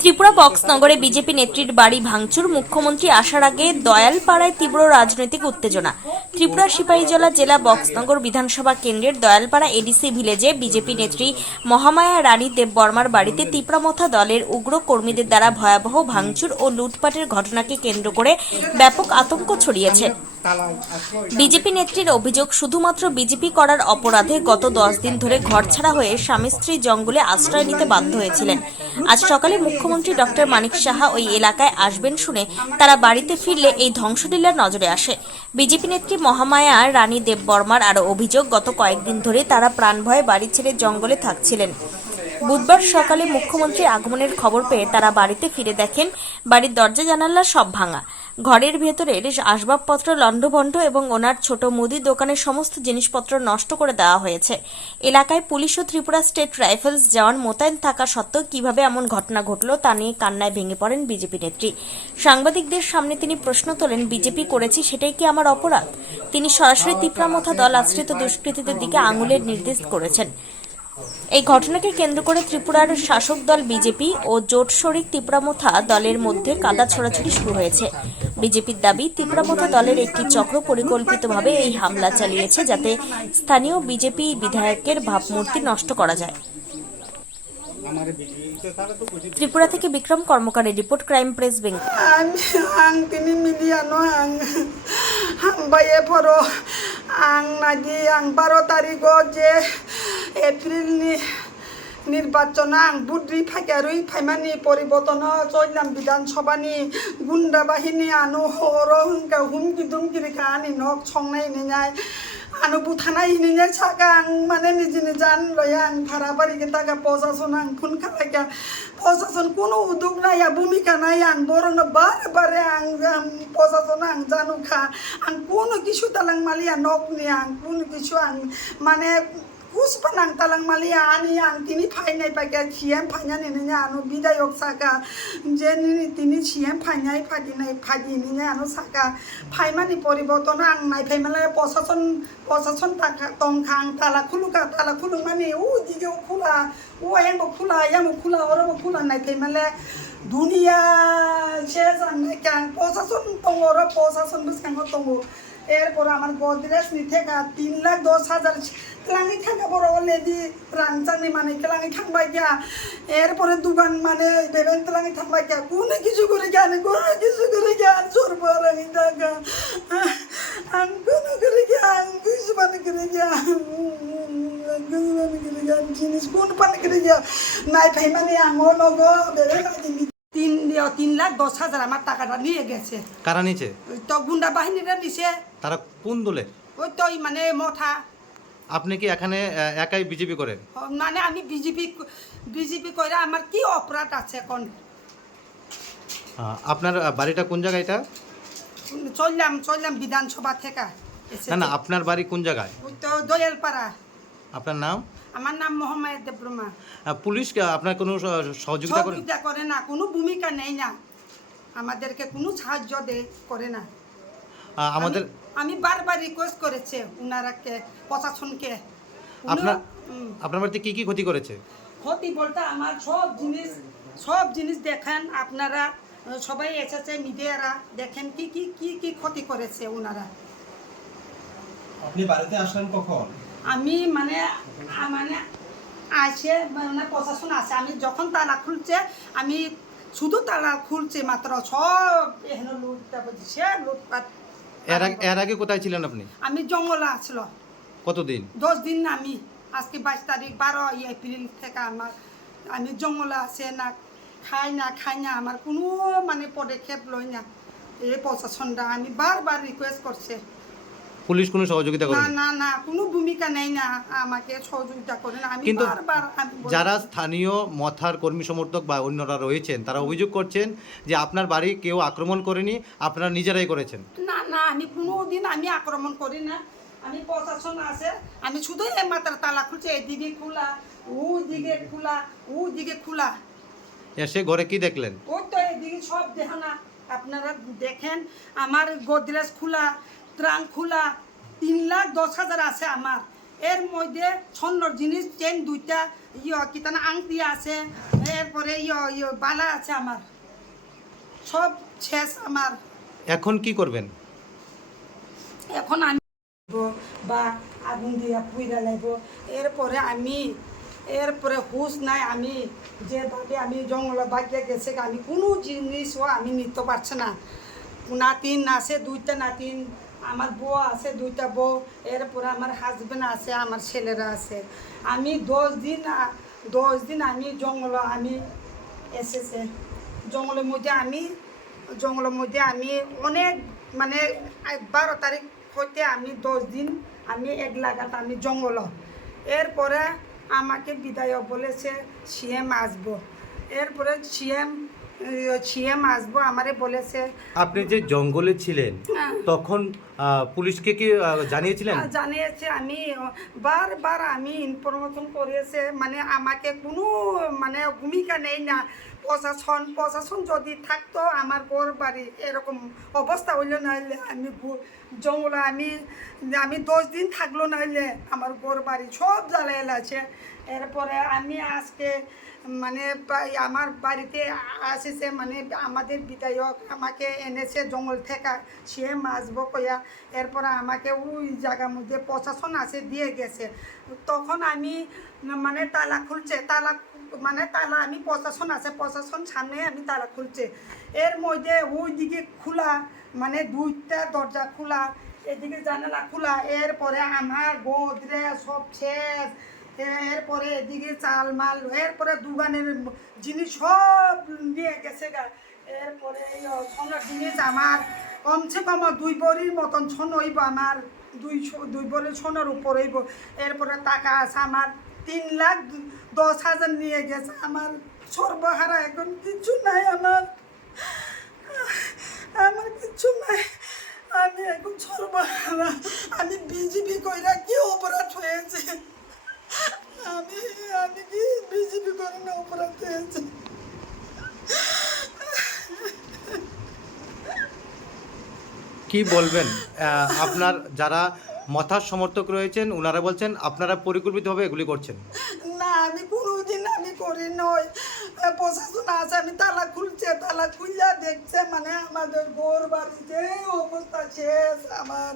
Tripura বক্সনগরে BJP নেত্রীর বাড়ি ভাঙচুর, মুখ্যমন্ত্রী আসার আগে দয়ালপাড়ায় তীব্র রাজনৈতিক উত্তেজনা। ত্রিপুরা সিপাহীজলা জেলা বক্সনগর বিধানসভা কেন্দ্রের দয়ালপাড়া এডিসি ভিলেজে বিজেপি নেত্রী মহামায়া রানী দেববর্মার বাড়িতে তিপ্রামথা দলের উগ্র কর্মীদের দ্বারা ভয়াবহ ভাঙচুর ও লুটপাটের ঘটনাকে কেন্দ্র করে ব্যাপক আতঙ্ক ছড়িয়েছে। বিজেপি নেত্রীর অভিযোগ, শুধুমাত্র বিজেপি করার অপরাধে গত 10 দিন ধরে ঘরছাড়া হয়ে স্বামী স্ত্রী জঙ্গলে আশ্রয় নিতে বাধ্য হয়েছিলেন। আজ সকালে মুখ্যমন্ত্রী ডক্টর মানিক সাহা ওই এলাকায় আসবেন শুনে তারা বাড়িতে ফিরলে এই ধ্বংসলীলার নজরে আসে। বিজেপি নেত্রী মহামায়া রানী দেববর্মার আরও অভিযোগ, গত কয়েকদিন ধরে তারা প্রাণভয়ে বাড়ি ছেড়ে জঙ্গলে থাকছিলেন। বুধবার সকালে মুখ্যমন্ত্রীর আগমনের খবর পেয়ে তারা বাড়িতে ফিরে দেখেন বাড়ির দরজা জানালা সব ভাঙা, ঘরের ভেতরের আসবাবপত্র লণ্ডভণ্ড এবং ওনার ছোট মুদির দোকানের সমস্ত জিনিসপত্র নষ্ট করে দেওয়া হয়েছে। এলাকায় পুলিশ ও ত্রিপুরা স্টেট রাইফেলস জওয়ান মোতায়েন থাকা সত্ত্বেও কিভাবে এমন ঘটনা ঘটল তা নিয়ে কান্নায় ভেঙে পড়েন বিজেপি নেত্রী। সাংবাদিকদের সামনে তিনি প্রশ্ন তোলেন, বিজেপি করেছি সেটাই কি আমার অপরাধ? তিনি সরাসরি তিপ্রামথা দল আশ্রিত দুষ্কৃতীদের দিকে আঙুলের নির্দেশ করেছেন। এই ঘটনাকে কেন্দ্র করে ত্রিপুরার শাসক দল বিজেপি ও জোট শরিক তিপ্রামথা দলের মধ্যে কাদা ছোড়াছুড়ি শুরু হয়েছে। বিজেপির দাবি, তিপ্রামথা দলের একটি চক্র পরিকল্পিতভাবে এই হামলা চালিয়েছে যাতে স্থানীয় বিজেপি বিধায়কের ভাবমূর্তি নষ্ট করা যায়। ত্রিপুরা থেকে বিক্রম কর্মকারের report, crime press Bengal. ang tinimiliano ang baye poro ang nagi ang 12 তারিখো যে এপ্রিল নির্বাচন আং বুদ্রি ফাইকারুই ফাইমানি পরিবর্তন চললাম বিধানসভানি গুন্ডা বাহিনী আনো হর হুমকা হুমকি দুমকি রেখা আনি নক সংনাই নিনাই আনো বুথানাই নিনাই সাকা আং মানে নিজে নিজান লয়া আং ভাড়া বাড়ি তাকা প্রশাসন আং ফোন খালাইকা প্রশাসন কোনো উদ্যোগ নাই ভূমিকা নাই আং বরং বারে বারে আং প্রশাসন আং জানুখা আং কোনো কিছু তালাং মালিয়া নক নি আং কোনো কিছু আং মানে Uspanang talang malia ani ang tini painay pagka siyem painay niya ano bidayok saka jeni tini siyem painay pagi niya ano saka paimani poriboton ang may paimala posason tongkang tala kulung mani dige kula ayang kula ora kula nay paimala dunia শেষan kan posason tongo ora posason buskang tongo এরপর আমার গডরেজ নি থেকে 3,10,000 ক্লাঙ্গি থাকা বড় lady রাংচানি মানে ক্লাঙ্গি থাকবাই গিয়া এরপরে দোকান মানে বেবেন ক্লাঙ্গি থাকবাই গিয়া কোনো কিছু করে জ্ঞান কোনো কিছু করে জ্ঞান সরব রাঙি থাকা আমি কোনো করে জ্ঞান কিছু মানে করে জ্ঞান জিনিস কোন পানি করে গিয়া নাই ভাই মানে আমার নগ বেবেন 3,10,000 আমার টাকাটা নিয়ে গেছে। কারা নিচে? তো গুন্ডা বাহিনীরা নিচে। তারা কোন দলে? ওই তো মানে মথা। আপনি কি এখানে একাই বিজেপি করেন? মানে আমি বিজেপি করে আমার কি অপরাধ আছে এখন? আপনার বাড়িটা কোন জায়গায়? এটা চললাম বিধানসভা থেকে। না আপনার বাড়ি কোন জায়গায়? ওই তো দয়ালপাড়া। আপনার নাম? আমার নাম মহামায়া দেববর্মা। পুলিশ আপনার কোনো সহযোগিতা করে না, কোনো ভূমিকা নেই না, আমাদেরকে কোনো সাহায্য করে না। আমি বারবার রিকোয়েস্ট করেছে উনারাকে, প্রশাসনকে। আপনার বাড়িতে কি কি ক্ষতি করেছে? ক্ষতি বলতে আমার সব জিনিস দেখেন আপনারা, সবাই এসেছে মিডিয়ারা, দেখেন কি কি কি কি ক্ষতি করেছে উনারা। আপনি বাড়িতে আসলেন কখন? আমি মানে আসে মানে প্রশাসন আসে, আমি যখন তালা খুলছে, আমি শুধু তালা খুলছে মাত্র সব এখানে লুটপাট। এর আগে কোথায় ছিলেন আপনি? আমি জঙ্গলে আসলো। কতদিন? 10 দিন। আমি আজকে 22 তারিখ 12 এপ্রিল থেকে আমি জঙ্গলে আসে না, খাই না, আমার কোনো মানে পদক্ষেপ লই না এই প্রশাসনটা। আমি বারবার রিকোয়েস্ট করছে, পুলিশ কোনো সহযোগিতা করে না কোনো ভূমিকা নেই না, আমাকে সহযোগিতা করে না। আমি বারবার যারা স্থানীয় মথার কর্মী সমর্থক বা অন্যরা রয়েছেন তারা অভিযোগ করছেন যে আপনার বাড়ি কেউ আক্রমণ করেনি, আপনারা নিজেরাই করেছেন। না আমি কোনোদিন আমি আক্রমণ করি না। আমি প্রশাসন আছে, আমি শুধু মাত্র তালা খুলছে, এদিকে খোলা, ওদিকে খোলা। এসে ঘরে কি দেখলেন? ওই তো এদিকে সব দেখো না, আপনারা দেখেন আমার গোদরেজ খোলা, ট্রাঙ্ক খোলা, 3,10,000 আছে আমার। এর মধ্যে স্বর্ণর জিনিস চেন দুইটা কিতানা আংটি আছে, এরপরে বালা আছে আমার, সব শেষ আমার। এখন কি করবেন? এখন আমি বা আগুন দিয়া পুইরা লাগব, এরপরে হুশ নাই। আমি যেভাবে আমি জঙ্গলে বাগিয়ে গেছে, আমি কোনো জিনিসও আমি নিতে পারছি না। নাতিন আছে, দুইটা নাতিন, আমার বউ আছে, দুইটা বউ, এরপরে আমার হাজব্যান্ড আছে, আমার ছেলেরা আছে। আমি 10 দিন আমি জঙ্গলে আমি এসেছে। জঙ্গলের মধ্যে আমি অনেক মানে 12 তারিখ হইতে আমি 10 দিন আমি এক লাগাত আমি জঙ্গল। এরপরে আমাকে বিদায় বলেছে সিএম আসবো, এরপরে সিএম আসবো আমারে বলেছে। আপনি যে জঙ্গলে ছিলেন তখন পুলিশকে কি জানিয়েছিলেন? জানিয়েছে, আমি বারবার আমি ইনফরমেশন করেছে, মানে আমাকে কোনো মানে ভূমিকা নেই না। প্রশাসন যদি থাকতো আমার ঘর বাড়ি এরকম অবস্থা হইলে, নাহলে আমি জঙ্গলে আমি 10 দিন থাকলো, নাহলে আমার ঘর বাড়ি সব জ্বালাইল আছে। এরপরে আমি আজকে মানে আমার বাড়িতে আসিছে, মানে আমাদের বিধায়ক আমাকে এনেছে জঙ্গল থেকে, সে আসবো কইয়া। এরপরে আমাকে ওই জায়গার মধ্যে প্রশাসন আছে দিয়ে গেছে। তখন আমি মানে তালা খুলছে, তালা আমি প্রশাসন আছে, প্রশাসন সামনে আমি তালা খুলছে। এর মধ্যে ওই দিকে খোলা, মানে 2টা দরজা খোলা, এদিকে জানালা খোলা। এরপরে আমার গোদরেজ সব শেষ, এরপরে এদিকে চাল মাল, এরপরে দোকানের জিনিস সব নিয়ে গেছে গা। এরপরে এই সোনার জিনিস আমার কমসে কম 2 ভরির মতন সোন হইব, আমার 2 ভরির সোনার উপর হইব। এরপরে টাকা আছে আমার 3,10,000 নিয়ে গেছে। আমার সর্বহারা, এখন কিছু নাই, আমার কিছু নাই, আমি এখন সর্বহারা। আমি বিজেপি কইরা কি অপরাধ হয়েছে? আমি কি বিজেপি করে না অপরাধ হয়েছে? কি বলবেন? আপনার যারা মথার সমর্থক রয়েছেন ওনারা বলছেন আপনারা পরিকল্পিতভাবে এগুলি করছেন। না, আমি কোনোদিন আমি করি নয়। প্রশাসন আছে, আমি তালা খুলছে, তালা খুললে দেখছে, মানে আমাদের ঘর বাড়িতে অবস্থা শেষ, আমার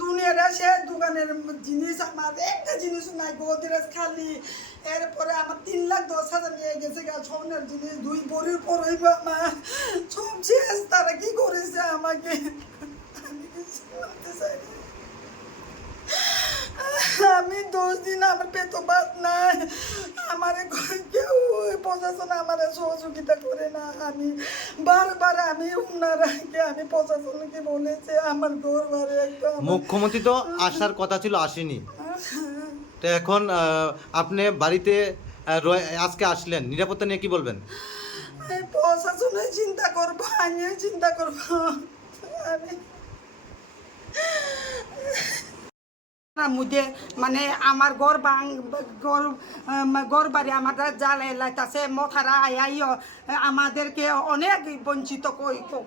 দুনিয়াটা শেষ। দোকানের জিনিস আমার একটা জিনিস নাই, গোদরেজ খালি। এরপরে আমার 3,10,000 নিয়ে গেছে গা, স্বর্ণের জিনিস 2 ভরির পর হইব আমার, সব শেষ। তারা কি করেছে আমাকে, আমি কিছু বলতে চাই না। আমি 10 দিন আমার পেট ভাত নাই, আমার কেউ প্রশাসন আমার সহযোগিতা করে না। আমি বারবার ওনারাকে আমি প্রশাসনকে বলেছি আমার ঘর বাড়ি একদম। মুখ্যমন্ত্রী তো আসার কথা ছিল, আসেনি। তো এখন আপনি বাড়িতে আজকে আসলেন, নিরাপত্তা নিয়ে কি বলবেন? প্রশাসনে চিন্তা করবো, আমিও চিন্তা করবো। আমি মধ্যে মানে আমার ঘর বাড়ি আমার জ্বালাই লাইতেছে, মথারা আইও আমাদেরকে অনেক বঞ্চিত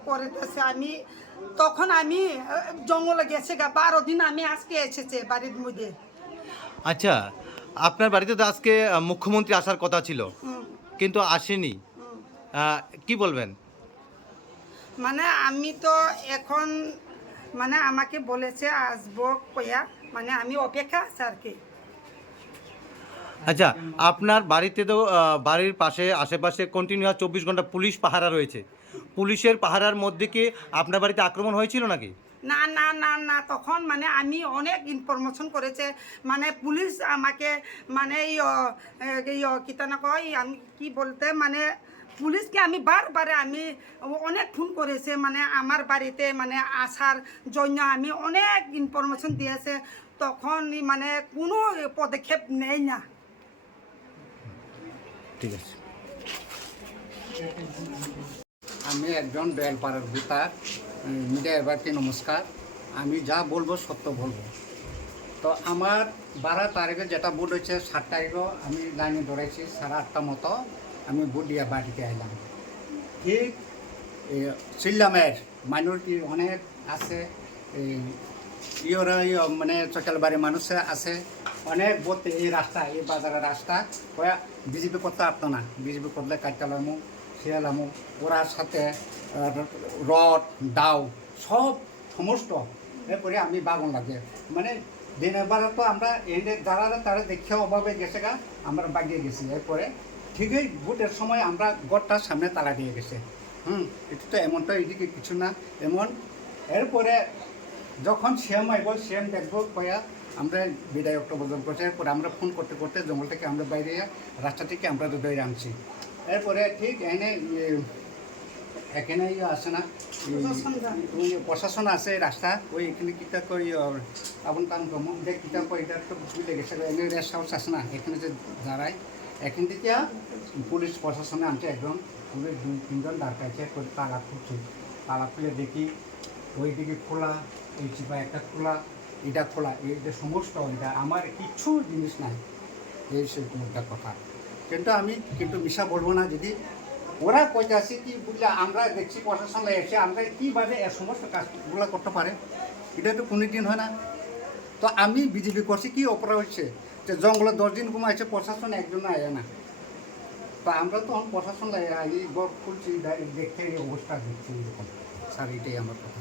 করেছে। তখন আমি জঙ্গলে গেছে গা, 12 দিন আমি আজকে এসেছে বাড়ির মধ্যে। আচ্ছা, আপনার বাড়িতে তো আজকে মুখ্যমন্ত্রী আসার কথা ছিল, কিন্তু আসেনি, কি বলবেন? মানে আমি তো এখন মানে আমাকে বলেছে আসবো কইয়া, মানে আমি অপেক্ষা আছে আর কি। আচ্ছা, আপনার বাড়িতে তো বাড়ির পাশে আশেপাশে কন্টিনিউ 24 ঘন্টা পুলিশ পাহারা রয়েছে। পুলিশের পাহারার মধ্যে কি আপনার বাড়িতে আক্রমণ হয়েছিল নাকি? না না না না, তখন মানে আমি অনেক ইনফরমেশন করেছে, মানে পুলিশ আমাকে মানে কিতা না কয়, আমি কি বলতে, মানে পুলিশকে আমি বারবারে আমি অনেক ফোন করেছে, মানে আমার বাড়িতে মানে আসার জন্য আমি অনেক ইনফরমেশন দিয়েছে, তখন মানে কোনো পদক্ষেপ নেই না। ঠিক আছে। আমি একজন দয়ালপাড়ার ভোটার, মিডিয়া এবারকে নমস্কার। আমি যা বলবো সত্য বলবো। তো আমার 12 তারিখে যেটা ভোট হয়েছে, 7 তারিখও আমি লাইনে ধরেছি, 8:30 মতো আমি ভোট দিয়ে বাড়িতে আইলাম। ঠিক চিল্লামের মাইনরিটি অনেক আছে, মানে চকালবাড়ির মানুষ আছে, অনেক বলতে এই রাস্তা এই বাজারের রাস্তা ওরা বিজেপি করতে পারতো না, বিজেপি করলে কাটালামো শিয়ালামো ওরার সাথে রড দাও সব সমস্ত এরপরে আমি বাগন লাগে মানে দিনের বেলা তো আমরা এনে যারা তারা দেখে অভাবে গেছে গা আমরা বাগিয়ে গেছি। এরপরে ঠিকই ভোটের সময় আমরা গড়টার সামনে তালা দিয়ে গেছে। এটা তো এমনটা এদিকে কিছু না এমন। এরপরে যখন সিএম আইব সিএম দেখবো কয়া আমরা বিধায়কটা বদল করছে। এরপরে আমরা ফোন করতে করতে জঙ্গল থেকে আমরা বাইরে রাস্তা থেকে আমরা দৌড়ে আনছি। এরপরে ঠিক এখানে আসে না ওই প্রশাসন আছে রাস্তা ওই এখানে কিতা কই আপন কাম কম যে কিতা কই এটা তো বুঝে গেছে এনে রেস্ট হাউস আছে না এখানে যে দাঁড়ায় এখান থেকে পুলিশ প্রশাসনে আনছে একজন পুলিশ 2-3 জন দাঁড়াইছে তালা খুলছে। তালা খুলে দেখি ওইদিকে খোলা এই চিপা একটা খোলা এটা খোলা এই যে সমস্ত এটা আমার কিছু জিনিস নাই এই সেরকম একটা কথা। কিন্তু মিশা বলবো না যদি ওরা কইতে আসি কি বুঝলে আমরা দেখছি প্রশাসন এসে আমরা কীভাবে এ সমস্ত কাজগুলো করতে পারে এটা তো কোনো দিন হয় না। তো আমি বিজেপি করছি কি অপরাধ হচ্ছে যে জঙ্গলে 10 দিন ঘুমাইছে প্রশাসন একজন আয় না। তো আমরা তো প্রশাসন গড় খুলছি দেখতে এই অবস্থা দেখছি এরকম স্যার এটাই আমার কথা।